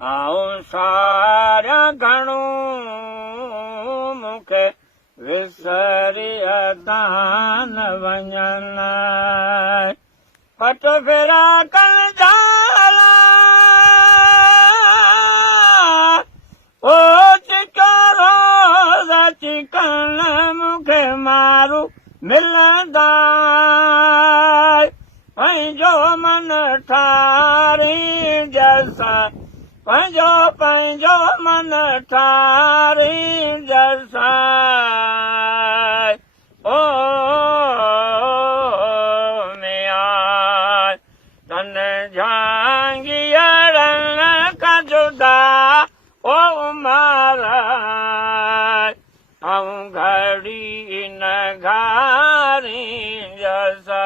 आऊं सारा घणो मूंखे विसरिया तान वञन पट फेरा कन जाला ओ चिका रोज़ चिकन मूंखे मारू मिलंदा पंहिंजो मन ठारी जैसा पंहिंजो पंहिंजो मन ठारी जैसा ओ मिया तन झांगियरन का जुदा ओ मारा आऊं घड़ी न घारी जैसा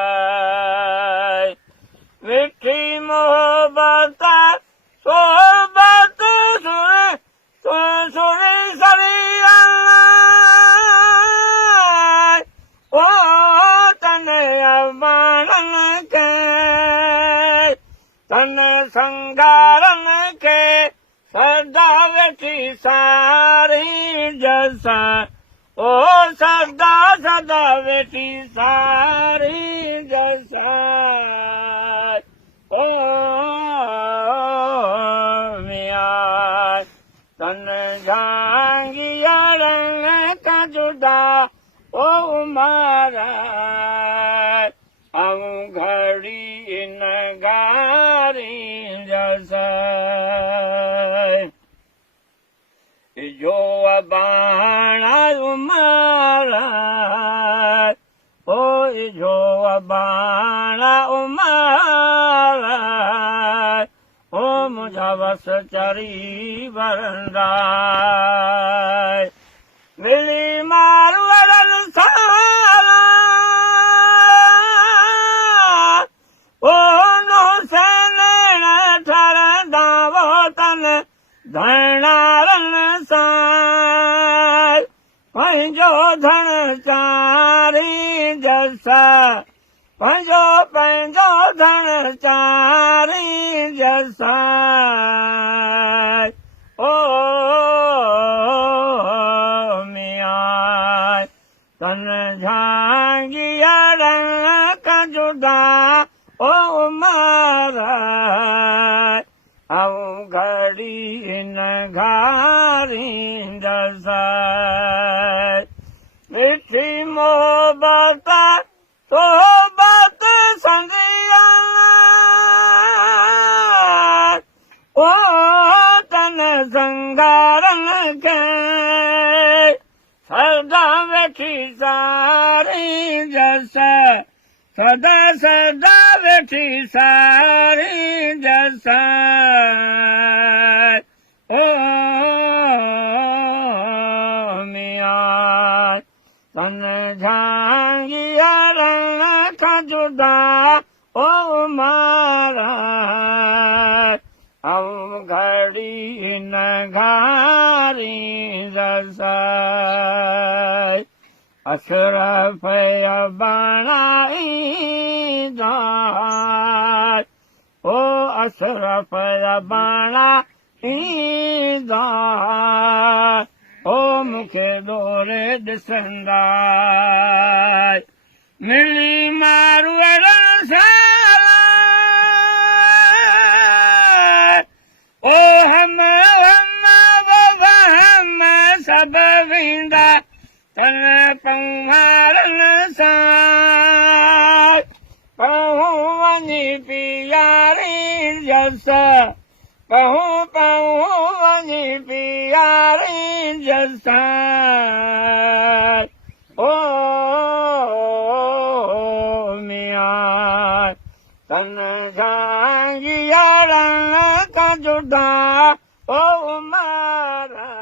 मिठी मोहब्बत सोहबत सुनी सरिया ओ तन अबाणन के तन संगारन के सदा वेठी सारी जैसा ओ सदा सदा वेठी सारी जैसा ओ तन झांगियरन का जुदा ओ मारा आऊं घड़ी न घारी जैसा जो अबाणा उमारा ओ जो अबाणा उमारा ओ मुझा बस चरी वरंदा मिली मारू अरन साला ओ नो सेन ठरंदा वो तन धनारन सां पंहिंजो धन चारी जैसा पंहिंजो पंहिंजो धन चारी जैसा ओ मिया तन झांगियरन का जुदा ओ मारा आऊं घड़ी न घारी जैसा मिठी मोहब्बत सोहबत संगिया ओ तन संगारन के सदा वेठी सारी जैसा सदा सदा वेठी सारी जैसा ओ मिया तन झांगियरन का जुदा ओ मारा आऊं घड़ी न घारी जैसा अशरफ अबाणा ओ अशरफ अबाणा ओ मूंखे डोरे ॾिसंदा मिली मारू साला ओ हम सभ वेंदा तन पौहारन सां पहूं वञी पियारी जैसा पहूं पहूं वञी पियारी जैसा ओ मिया तन झांगियरन का जुदा ओ मारा